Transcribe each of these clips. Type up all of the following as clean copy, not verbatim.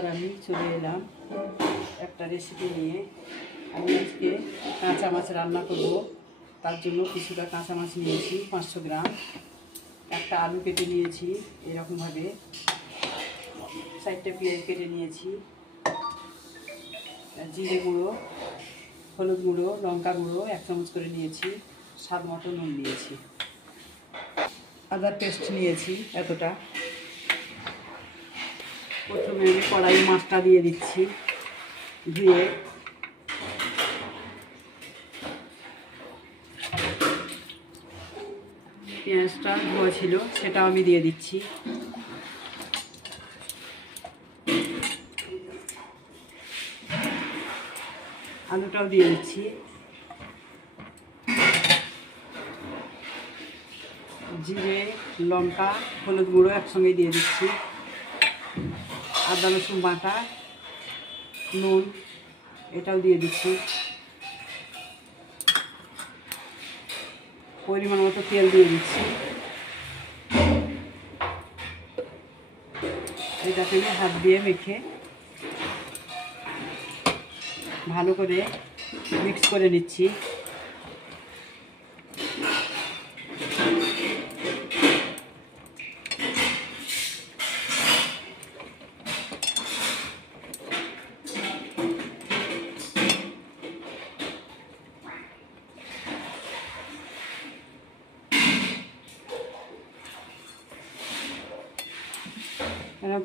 আবার আমি চলে এলাম একটা রেসিপি নিয়ে। আমি আজকে কাঁচা মাছ রান্না করব। তার জন্য কিছুটা কাঁচা মাছ নিয়েছি 500 গ্রাম, একটা আলু কেটে নিয়েছি এরকমভাবে, 4টে পেঁয়াজ কেটে নিয়েছি, জিরে গুঁড়ো, হলুদ গুঁড়ো, লঙ্কা গুঁড়ো 1 চামচ করে নিয়েছি, স্বাদ মতো নুন নিয়েছি, আদা পেস্ট নিয়েছি এতটা। প্রথমে আমি কড়াই মাছটা দিয়ে দিচ্ছি, ধুয়ে পেঁয়াজটা ধোয়া ছিল সেটাও আমি দিয়ে দিচ্ছি। আলুটাও দিয়ে দিচ্ছি, জিরে, লঙ্কা, হলুদ গুঁড়ো একসঙ্গে দিয়ে দিচ্ছি, আদা রসুন বাটা, নুন এটাও দিয়ে দিচ্ছি, পরিমাণ মতো তেল দিয়ে দিচ্ছি। এটাকে আমি হাত দিয়ে মেখে ভালো করে মিক্স করে নিচ্ছি।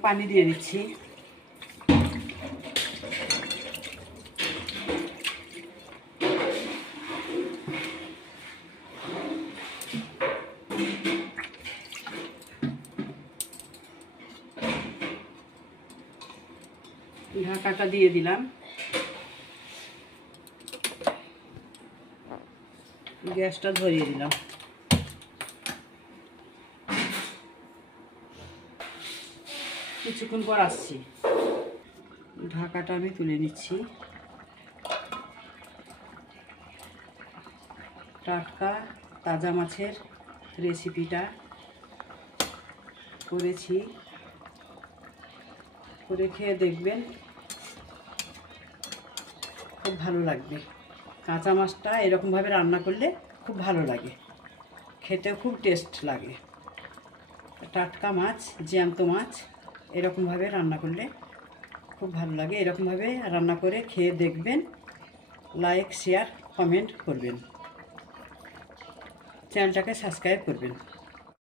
পানি দিয়ে দিচ্ছি, ঢাকাটা দিয়ে দিলাম, গ্যাসটা ধরিয়ে দিলাম। কিছুক্ষণ পর আসছি, ঢাকাটা আমি তুলে নিচ্ছি। টাটকা তাজা মাছের রেসিপিটা করেছি, করে খেয়ে দেখবেন, খুব ভালো লাগবে। কাঁচা মাছটা এরকমভাবে রান্না করলে খুব ভালো লাগে, খেতেও খুব টেস্ট লাগে। টাটকা মাছ, জ্যান্ত মাছ এরকমভাবে রান্না করলে খুব ভালো লাগে। এরকমভাবে রান্না করে খেয়ে দেখবেন, লাইক, শেয়ার, কমেন্ট করবেন, চ্যানেলটাকে সাবস্ক্রাইব করবেন।